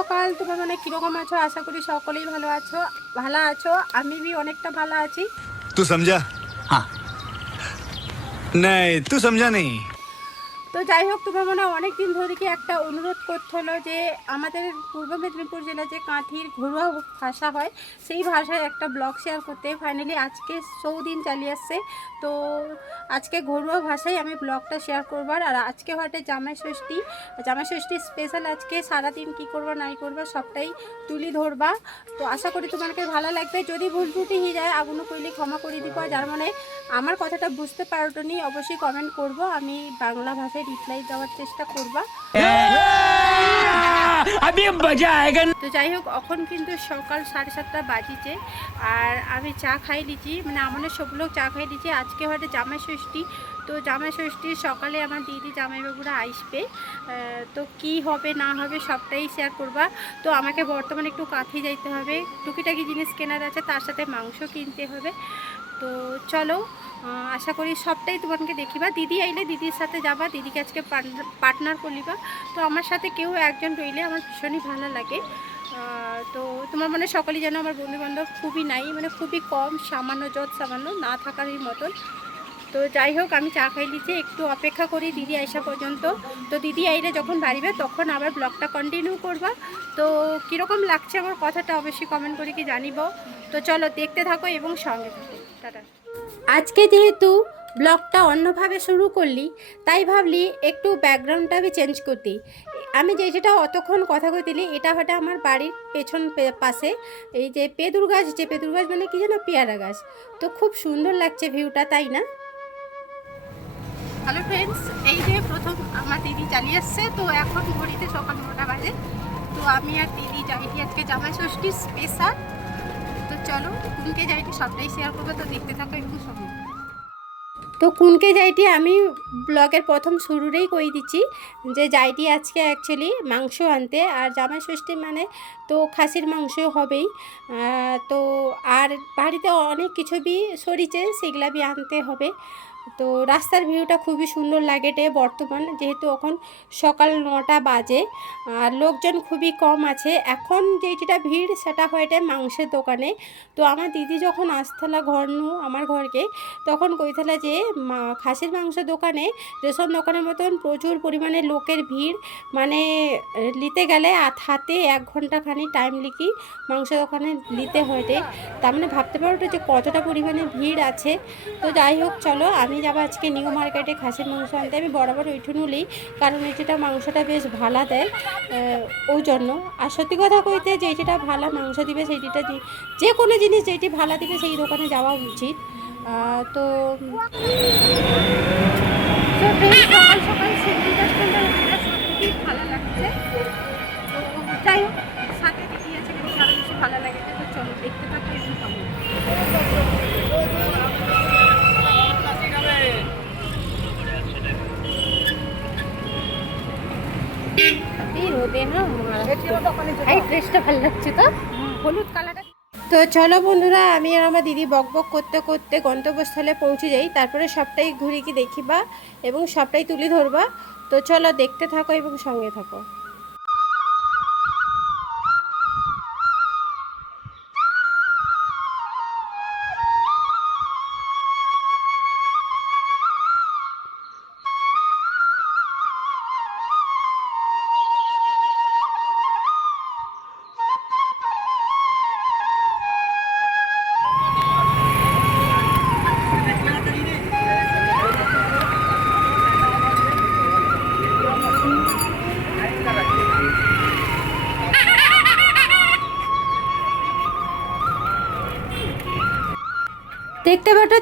সকাল তোমার মানে কীরকম আছো? আশা করি সকলেই ভালো আছো ভালো আছো। আমি বি অনেকটা ভালো আছি। তুই সমঝা হ্যাঁ নাই তুই সমঝা নেই তো যাই হোক, তোমার মনে হয় অনেক দিন ধরে একটা অনুরোধ করতে হলো যে আমাদের পূর্ব মেদিনীপুর জেলায় যে কাঁথির ঘরোয়া ভাষা হয়, সেই ভাষায় একটা ব্লগ শেয়ার করতে। ফাইনালি আজকে সৌদিন চালিয়ে আসছে। তো আজকে ঘরোয়া ভাষায় আমি ব্লগটা শেয়ার করবার আর আজকে হয়তো জামাই ষষ্ঠী জামাই ষষ্ঠী স্পেশাল আজকে সারাদিন কি করবা, নাই করবা, সবটাই তুলি ধরবা। তো আশা করি তোমাকে ভালো লাগবে। যদি ভুল ত্রুটি হয়ে যায়, আগুনো কইলে ক্ষমা করে দিব। যার মানে আমার কথাটা বুঝতে পারোনি, অবশ্যই কমেন্ট করব। আমি বাংলা ভাষায় সাথে রিপ্লাই দেওয়ার চেষ্টা করবা। তো যাই হোক এখন কিন্তু সকাল সাড়ে সাতটা বাজিছে। আর আমি চা খাই লিচি মানে আমাদের সব লোক চা খাই লিচি। আজকে হয়তো জামাই ষষ্ঠী তো জামাই ষষ্ঠীর সকালে আমার দিদি জামাইবাবুরা আসবে। তো কি হবে না হবে সবটাই শেয়ার করবা। তো আমাকে বর্তমানে একটু কাঁথি যাইতে হবে। টুকিটাকি জিনিস কেনার আছে তার সাথে মাংস কিনতে হবে। তো চলো আশা করি সবটাই তোমাকে দেখিবা। দিদি আইলে দিদির সাথে যাবা, দিদিকে আজকে পার্টনার করিবা তো আমার সাথে কেউ একজন রইলে আমার ভীষণই ভালো লাগে। তো তোমার মানে সকলেই যেন আমার বন্ধু বান্ধব খুবই নাই মানে খুবই কম, সামান্য যত সামান্য, না থাকারই মতন। তো যাই হোক, আমি চা খাই দিচ্ছি, একটু অপেক্ষা করি দিদি আসা পর্যন্ত। তো দিদি আইলে যখন বাড়িবে, তখন আবার ব্লগটা কন্টিনিউ করবা। তো কীরকম লাগছে আমার কথাটা অবশ্যই কমেন্ট করে কি জানিব। তো চলো, দেখতে থাকো এবং সঙ্গে থাকো। টাটা। আজকে যেহেতু ব্লগটা অন্যভাবে শুরু করলি, তাই ভাবলি একটু ব্যাকগ্রাউন্ডটা আমি চেঞ্জ করতি। আমি যে যেটা অতক্ষণ কথা কইতিলি, এটা হয়তো আমার বাড়ির পেছন পাশে, এই যে পেদুর গাছ, যে পেদুর গাছ মানে কি যেন পেয়ারা গাছ। তো খুব সুন্দর লাগছে ভিউটা, তাই না? হ্যালো ফ্রেন্ডস এই যে প্রথম আমার দিদি চালিয়ে আসছে, তো এখন ঘড়িতে সকাল নটা বাজে। তো আমি আর দিদি যাইটি আজকে জামাই ষষ্ঠী স্পেশাল চলো, কুনকে যাইটি সবটাই শেয়ার করব, তো দেখতে থাকো একটু তো কুনকে যাইটি আমি ব্লগের প্রথম শুরুরেই কই দিচ্ছি, যে যাইটি আজকে অ্যাকচুয়ালি মাংস আনতে, আর জামাই ষষ্ঠী মানে তো খাসির মাংস হবেই। তো আর বাড়িতে অনেক কিছু বি সরিছে, সেগুলা বি আনতে হবে। তো রাস্তার ভিউটা খুবই সুন্দর লাগে রে বর্তমান, যেহেতু এখন সকাল নটা বাজে, আর লোকজন খুবই কম আছে। এখন যে যেটা ভিড় সেটা হয়েছে মাংসের দোকানে। তো আমার দিদি যখন আসতলা ঘর নু, আমার ঘরকে, তখন কইতলা যে খাসির মাংস দোকানে, রেশন দোকানের মতন প্রচুর পরিমাণে লোকের ভিড়। মানে নিতে গেলে হাতে এক ঘণ্টা খানি টাইম লিখি মাংস দোকানে নিতে হয় তার মানে ভাবতে পারো যে কতটা পরিমাণে ভিড় আছে। তো যাই হোক, চলো আমি যাব আজকে নিউ মার্কেটে খাসির মাংস আনতে। আমি বরাবর ওইঠুনুলি কারণ এটিটা মাংসটা বেশ ভালো দেয় ওই জন্য। আর সত্যি কথা কইতে যেটিটা ভালো মাংস দিবে, সেইটিটা যে- কোনো জিনিস যেটি ভালো দিবে, সেই দোকানে যাওয়া উচিত। তো ভালো লাগে তো চলো দেখতে থাকো রোদে না এই ড্রেসটা ভালো লাগছে তো হলুদ কালারটা তো? চলো বন্ধুরা আমি আর আমার দিদি বক বক করতে করতে গন্তব্যস্থলে পৌঁছে যাই। তারপরে সবটাই ঘুরে কি দেখিবা এবং সবটাই তুলে ধরবা। তো চলো দেখতে থাকো এবং সঙ্গে থাকো।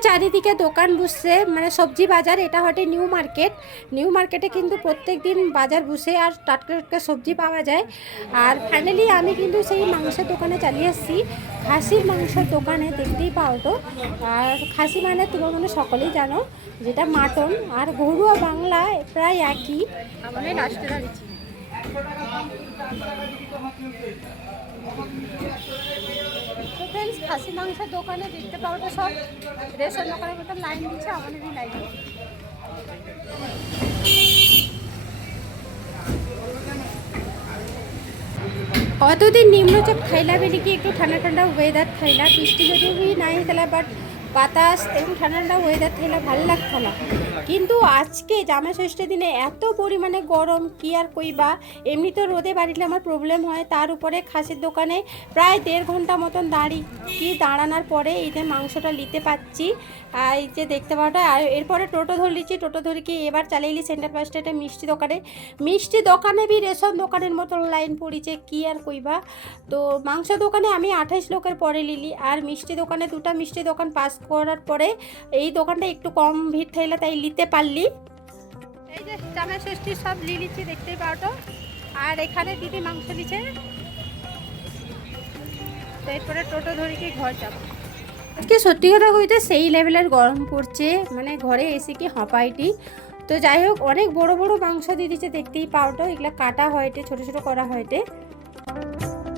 চারিদিকে দোকান বসছে মানে সবজি বাজার, এটা হটে নিউ মার্কেট। নিউ মার্কেটে কিন্তু প্রত্যেক দিন বাজার বসে আর টাটকা টাটকা সবজি পাওয়া যায়। আর ফাইনালি আমি কিন্তু সেই মাংসের দোকানে চালিয়ে এসেছি। খাসির মাংসের দোকানে দেখতেই পাও তো? আর খাসি মানে তোমার মানে সকলেই জানো, যেটা মাটন। আর ঘরোয়া বাংলা প্রায় একই। আমি লাস্টে দাঁড়িয়েছি। খাসি মাংসের দোকানে দেখতে পাবো সব। রেশন দোকানের মতো লাইন দিচ্ছে আমাদেরই লাইন অতদিন নিম্নচাপ খাইলা বেলি কি একটু ঠান্ডা ঠান্ডা ওয়েদার থাইলা বৃষ্টি যদি নাই তাহলে বাট বাতাস এবং ঠান্ডা ঠান্ডা ওয়েদার থাইলা ভালো লাগতো না। কিন্তু আজকে জামা ষষ্ঠীর দিনে এত পরিমাণে গরম, কি আর কইবা? এমনি তো রোদে বাড়িলে আমার প্রবলেম হয়, তার উপরে খাসির দোকানে প্রায় দেড় ঘণ্টা মতন দাঁড়ি কি দাঁড়ানোর পরে এই যে মাংসটা নিতে পাচ্ছি, আর এই যে দেখতে পাওয়াটা, আর এরপরে টোটো ধরলিছি, টোটো ধরে কি এবার চালিয়েলি সেন্টার পাঁচ স্টেটে মিষ্টি দোকানে। মিষ্টি দোকানে বি রেশন দোকানের মতন লাইন পড়িছে, কি আর কইবা? তো মাংস দোকানে আমি আঠাইশ লোকের পরে লিলি আর মিষ্টি দোকানে দুটা মিষ্টি দোকান পাস করার পরে এই দোকানটা একটু কম ভিড় থাইলে তাই নিতে পারলি। এই যে জামাই ষষ্ঠী সব লিলিছি দেখতেই পাওটো আর এখানে দিদি মাংস দিছে তো এরপরে টোটো ধরে কি ঘর যাব? আজকে সত্যি কথা কইতে সেই লেভেলের গরম পড়ছে মানে ঘরে এসে কি হাঁপাইটি। তো যাই হোক অনেক বড় বড় মাংস দিয়ে দিচ্ছে দেখতেই পাওটো এগুলো কাটা হয়টে ছোট ছোট করা হয়টে।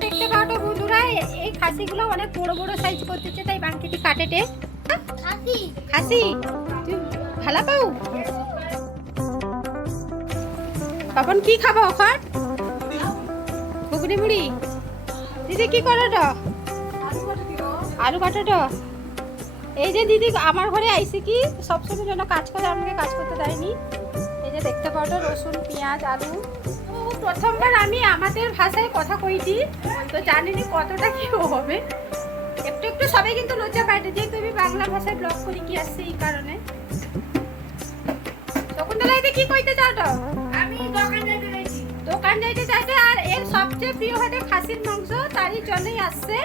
দেখতে পাওটো বন্ধুরা এই খাসিগুলো অনেক বড় বড় সাইজ করতেছে তাই বাঙ্কিটি কাটেটে। খাসি। তুই ভালো পাও? তখন কি খাব এখন? ঘুগনি মুড়ি দিদি কি করো আলু কাটাটো এই যে দিদি, আমার ঘরে আইসি কি? সবসময় জন্য কাজ করে, আমাকে কাজ করতে দেয়নি। এই যে দেখতে পাওটো রসুন, পেঁয়াজ, আলু। প্রথমবার আমি আমাদের ভাষায় কথা কইছি। তো জানিনি কতটা কি হবে। একটু একটু সবাই কিন্তু লজ্জা যেহেতু আমি বাংলা ভাষায় ব্লগ করি কি আসছে এই কারণে? শকুন্তলা এটা কি কইতে চাও তো? আমি দোকান যাইতে চাইছি। দোকান যাইতে চাইতে আর এর সবচেয়ে প্রিয় হতে খাসির মাংস তারই জন্যই আসছে।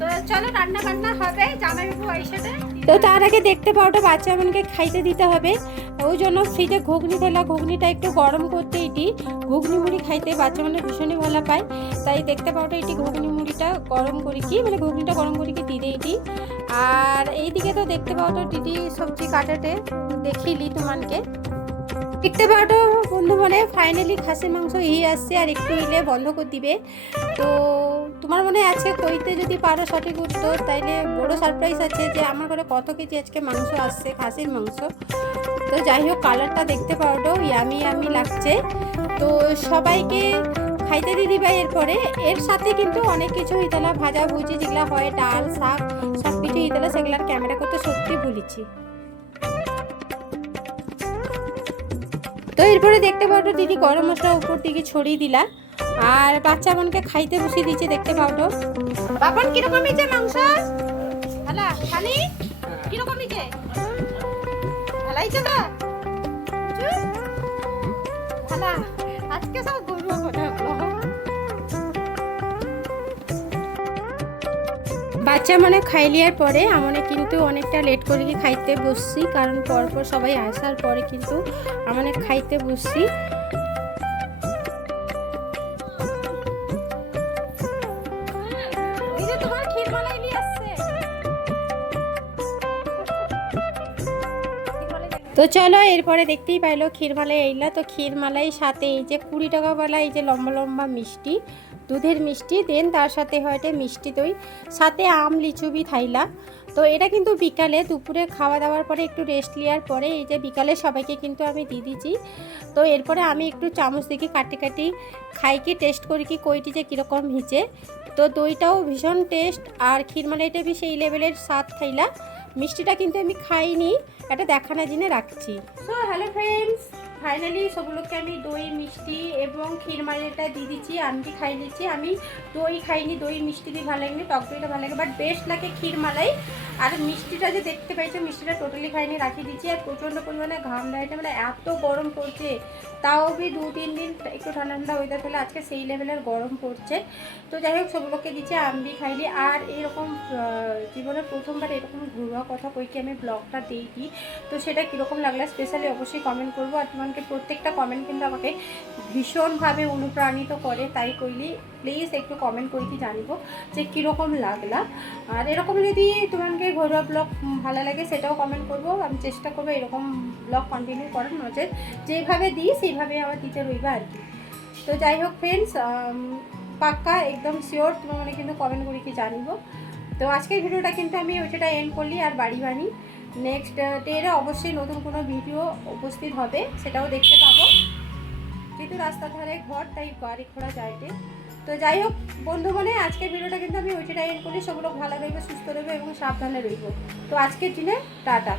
তো চলো রান্না বান্না হবে জামাইবাবু আইসাতে তো তার আগে দেখতে পাওটা বাচ্চা মনকে খাইতে দিতে হবে। ওই জন্য ফ্রিজে ঘুগনি ফেলা ঘুগনিটা একটু গরম করতে এটি। ঘুগনি মুড়ি খাইতে বাচ্চা মানে ভীষণই ভালো পায়। তাই দেখতে পাওটা এটি ঘুগনি মুড়িটা গরম করি কি মানে ঘুগনিটা গরম করি কি দিদি এটি। আর এইদিকে তো দেখতে পাওটা দিদি সবজি কাটাতে দেখিলি তোমাকে দেখতে পাওটো বন্ধু মনে ফাইনালি খাসির মাংস ই আসছে আর একটু ইলে বন্ধ করে দিবে। তো তোমার মনে আছে কইতে যদি পারো সঠিক উত্তর, তাইলে বড় সারপ্রাইজ আছে যে আমার ঘরে কত কেজি আজকে মাংস আসছে, খাসির মাংস। তো যাই হোক কালারটা দেখতে পাওটো ইয়ামি ইয়ামি লাগছে। তো সবাইকে খাইতে দিদি ভাই এরপরে। এর সাথে কিন্তু অনেক কিছু ইতালা ভাজা ভুজি যেগুলো হয়, ডাল, শাক সব কিছু ইতালা সেগুলার ক্যামেরা করতে সত্যি ভুলিছি। তো এরপরে দেখতে পাওটো দিদি গরম মশলা উপর দিকে ছড়িয়ে দিলা। আর বাচ্চা মনকে খাইতে বসিয়ে দিচ্ছে দেখতে পাওটো বাপন, কীরকম হয়েছে মাংস? ভালো? খালি? হয়েছে তো আজকে সব গরু বাচ্চা মানে খাই পরে, আমনে কিন্তু অনেকটা লেট করে খাইতে বসছি, কারণ পরপর সবাই আসার পরে কিন্তু আমনে খাইতে বসছি। তো চলো, এরপরে দেখতেই পাইলো ক্ষীরমালাই এইলা তো ক্ষীরমালাই সাথে এই যে কুড়ি টাকা টাকাওয়ালা এই যে লম্বা লম্বা মিষ্টি, দুধের মিষ্টি দেন তার সাথে হয়তো মিষ্টি দই, সাথে আম লিচুবি থাইলা। তো এটা কিন্তু বিকালে দুপুরে খাওয়া দাওয়ার পরে একটু রেস্ট নেওয়ার পরে এই যে বিকালে সবাইকে কিন্তু আমি দিয়ে দিচ্ছি তো এরপরে আমি একটু চামচ দেখি কাটি কাটি খাই কি টেস্ট করি কি, কইটি যে কীরকম হিচে তো দইটাও ভীষণ টেস্ট আর ক্ষীরমালাইটা বি সেই লেভেলের স্বাদ খাইলা মিষ্টিটা কিন্তু আমি খাইনি, এটা দেখানোর জিনে রাখছি। সো হ্যালো ফ্রেন্ডস ফাইনালি সবগুলোকে আমি দই, মিষ্টি এবং ক্ষীরমালাইটা দিয়ে দিচ্ছি আমি খাই নিচ্ছি। আমি দই খাইনি, দই মিষ্টি দিয়ে ভালো লাগেনি, টক দইটা ভালো লাগে বাট বেস্ট লাগে ক্ষীরমালাই আর মিষ্টিটা যে দেখতে পাইছে, মিষ্টিটা টোটালি খাইনি রাখিয়ে দিচ্ছি। আর প্রচণ্ড পরিমাণে ঘাম দাঁড়িয়েছে মানে এত গরম পড়ছে। তাও বি দু, তিন দিন একটু ঠান্ডা ঠান্ডা ওয়েদার ফেলে আজকে সেই লেভেলের গরম পড়ছে। তো যাই হোক সবগুলোকে দিচ্ছি, আমি খাইলি আর এরকম জীবনে প্রথমবার এরকম ঘুরোয়া কথা কইকে আমি ব্লগটা দিইটি তো সেটা কীরকম লাগল স্পেশালি অবশ্যই কমেন্ট করব। আর তোমাকে প্রত্যেকটা কমেন্ট কিন্তু আমাকে ভীষণভাবে অনুপ্রাণিত করে, তাই কইলি প্লিজ একটু কমেন্ট করে কি জানিব যে কীরকম লাগলা। আর এরকম যদি তোমাকে ঘরোয়া ব্লগ ভালো লাগে সেটাও কমেন্ট করব। আমি চেষ্টা করব এরকম ব্লগ কন্টিনিউ করার নজর যেভাবে দিই সেইভাবে আমার দিতে রইবা আর কি। তো যাই হোক ফ্রেন্ডস পাক্কা, একদম শিওর তোমার মানে কিন্তু কমেন্ট কি জানিব। তো আজকের ভিডিওটা কিন্তু আমি ওইটা এন্ড করলি, আর বাড়ি বানি। নেক্সট ডেরে অবশ্যই নতুন কোনো ভিডিও উপস্থিত হবে, সেটাও দেখতে পাবো। কিন্তু রাস্তার ধারে ঘর, তাই গাড়ি ঘোড়া যাইতে তো যাই হোক, বন্ধু মানে আজকের ভিডিওটা কিন্তু আমি ওইটাই এন্ড করি, সবগুলো ভালো রইবে সুস্থ রইবে এবং সাবধানে রইব। তো আজকের দিনে টাটা।